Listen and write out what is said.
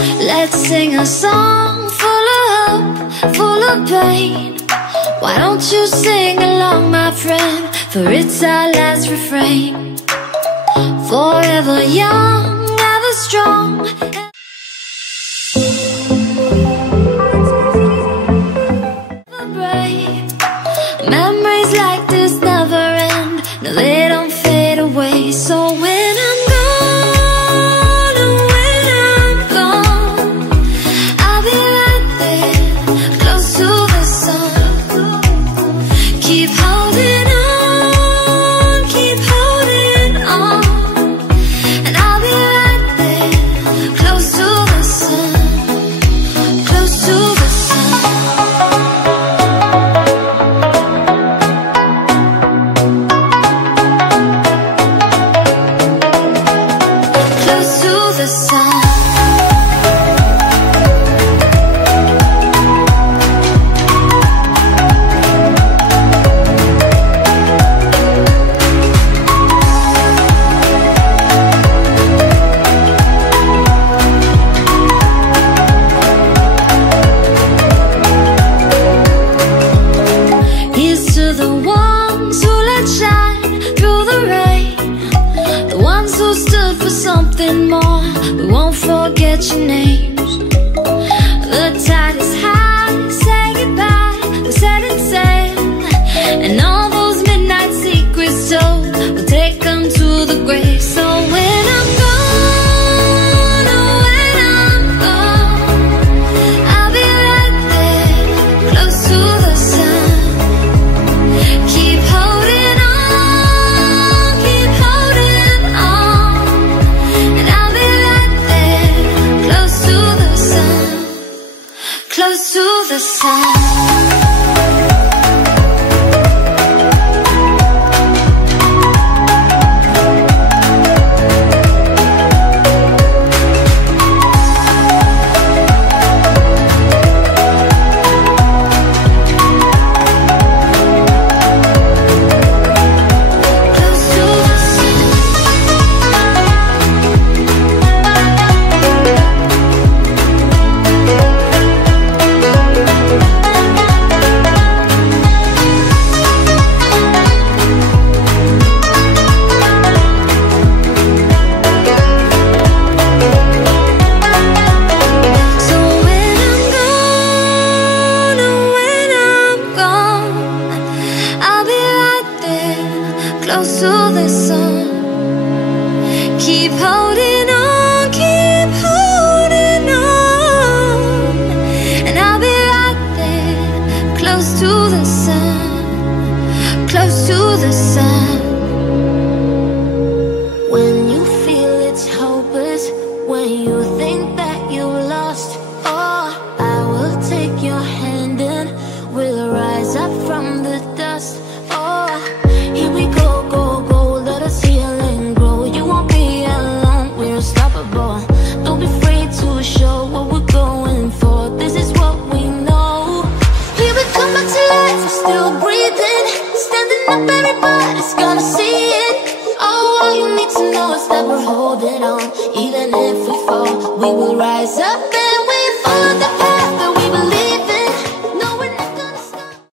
Let's sing a song full of hope, full of pain. Why don't you sing along, my friend? For it's our last refrain. Forever young, ever strong. Ever brave. Memories like this never end. No, they don't fade away. So when I'm gone, and when I'm gone, I'll be right there, close to the sun. Keep holding on, keep holding on, and I'll be right there, close to the sun, close to the sun. Close to the sun. Here's to the ones who let shine through the rain, the ones who stood for something more. We won't forget your names. The tide is high, say goodbye, we're setting sail, and all those midnight secrets told, we'll take them to the grave. So when I'm gone, oh, when I'm gone, I'll be right there, close to the sun. Keep holding on, keep holding on, and I'll be right there, close to the sun, close to the sun. Close to the sun. So when I'm gone, oh, when I'm gone, I'll be right there, close to the sun. Keep holding on, keep holding on, and I'll be right there, close to the sun, close to the sun. When you feel it's hopeless, when you think that you've lost, oh, I will take your hand and we'll rise up from the dust. Oh, here we go, go, go, let us heal and grow. You won't be alone, we're unstoppable. Don't be afraid to show what we're going for. This is what we know. Here we come back to life, we're still breathing, standing up, everybody's gonna see it. Oh, all you need to know is that we're holding on. Even if we fall, we will rise up.